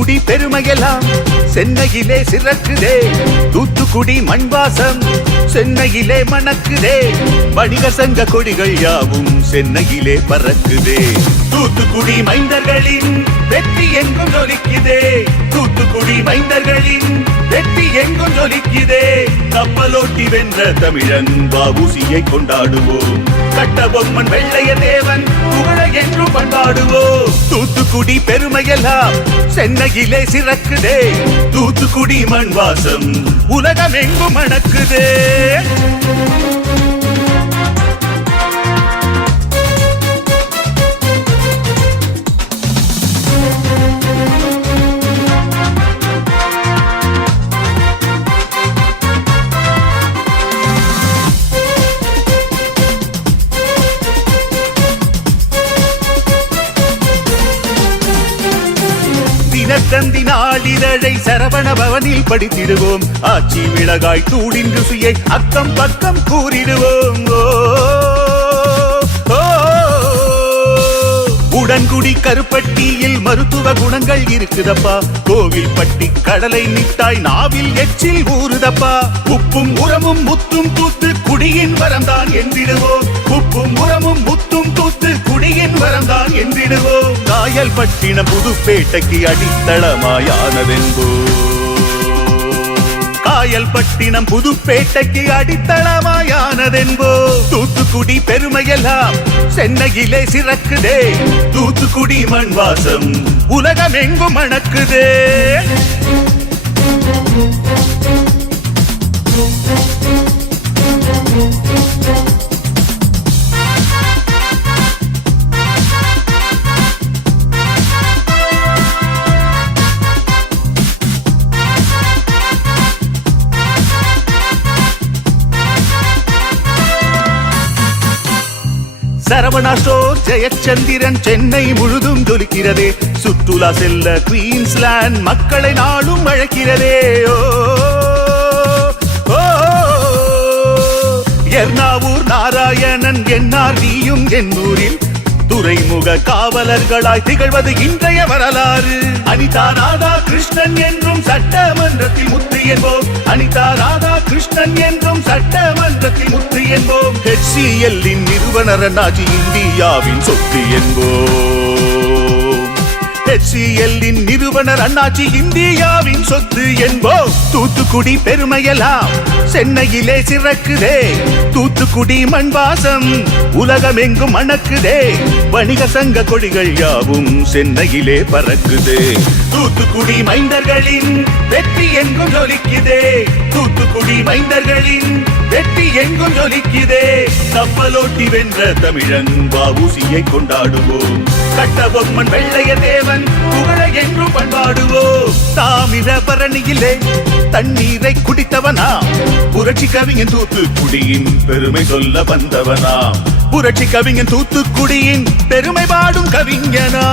தூத்துக்குடி பெருமையெல்லாம் சென்னையிலே சிறக்குதே. தூத்துக்குடி மண்வாசம் சென்னையிலே மணக்குதே. வணிக சங்க கொடிகள் யாவும் சென்னையிலே பறக்குதே. தூத்துக்குடி மைந்தர்களின் வெற்றி எங்கும் ஜொலிக்குதே. தூத்துக்குடி மைந்தர்களின் வெற்றி எங்கும் ஜொலிக்குதே. கப்பலோட்டி வென்ற தமிழன் வ.உ.சி.யை கொண்டாடுவோம். கட்டபொம்மன் வெள்ளைய தேவன் புகழ என்றும் பண்பாடுவோம். தூத்துக்குடி பெருமையெல்லாம் சென்னையிலே சிறக்குதே. தூத்துக்குடி மண் வாசம் உலகம் எங்கும் மணக்குதே. தினத்தந்தி நாளிதழை சரவண பவனில் படித்திடுவோம். ஆட்சி மிளகாய் தூளின் ருசியை அக்கம் பக்கம் கூறிடுவோம். உடன்குடி கருப்பட்டியில் மருத்துவ குணங்கள் இருக்குதப்பா. கோவில்பட்டி கடலை மிட்டாய் நாவில் எச்சில் ஊறுதப்பா. உப்பும் உரமும் முத்தும் தூத்து குடியின் வரம்தான் என்றிடுவோம். உப்பும் உரமும் முத்தும் தூத்து குடியின் வரம்தான் என்றிடுவோம். காயல்பட்டினம் புதுப்பேட்டைக்கு அடித்தளமாயானதென்போ. காயல்பட்டினம் புதுப்பேட்டைக்கு அடித்தளமாயானதென்போ. தூத்துக்குடி பெருமையெல்லாம் சென்னையிலே சிறக்குதே. தூத்துக்குடி மண் வாசம் உலகம் எங்கும் மணக்குதே. சரவணா ஸ்டோர் ஜெயச்சந்திரன் சென்னை முழுதும் ஜொலிக்கிறதே. சுற்றுலா செல்ல குயின்ஸ்லாந்து மக்களை நாளும் அழைக்கிறதே. எர்ணாவூர் நாராயணன் என்ஆர்டியும் எண்ணூரில் துறைமுக காவலர்களாய் திகழ்வது இன்றைய வரலாறு. அனிதா ராதா கிருஷ்ணன் என்றும் சட்டமன்றத்தில் முத்து என்போம். அனிதா ராதா கிருஷ்ணன் என்றும் சட்டமன்றத்தில் முத்து என்போம். HCL நிறுவனர் அண்ணாச்சி இந்தியாவின் சொத்து என்போம். HCL நிறுவனர் அண்ணாச்சி இந்தியாவின் சொத்து என்போம். தூத்துக்குடி பெருமையெல்லாம் சென்னையிலே சிறக்குதே. தூத்துக்குடி மண் வாசம் உலகம் எங்கும் மணக்குதே. வணிக சங்க கொடிகள் யாவும் சென்னையிலே பறக்குதே. தூத்துக்குடி மைந்தர்களின் வெற்றி எங்கும் ஜொலிக்குதே. தூத்துக்குடி மைந்தர்களின் வெற்றி எங்கும் ஜொலிக்குதே. கப்பலோட்டி வென்ற தமிழன் வ.உ.சி.யை கொண்டாடுவோம். கட்டபொம்மன் வெள்ளைய தேவன் புகழ என்றும் பண்பாடுவோம். தாமிரபரணியிலே தண்ணீரை குடித்தவனா புரட்சி கவிஞன் தூத்துக்குடியின் பெருமை சொல்ல வந்தவனா. புரட்சி கவிஞன் தூத்துக்குடியின் பெருமை பாடும் கவிஞனா.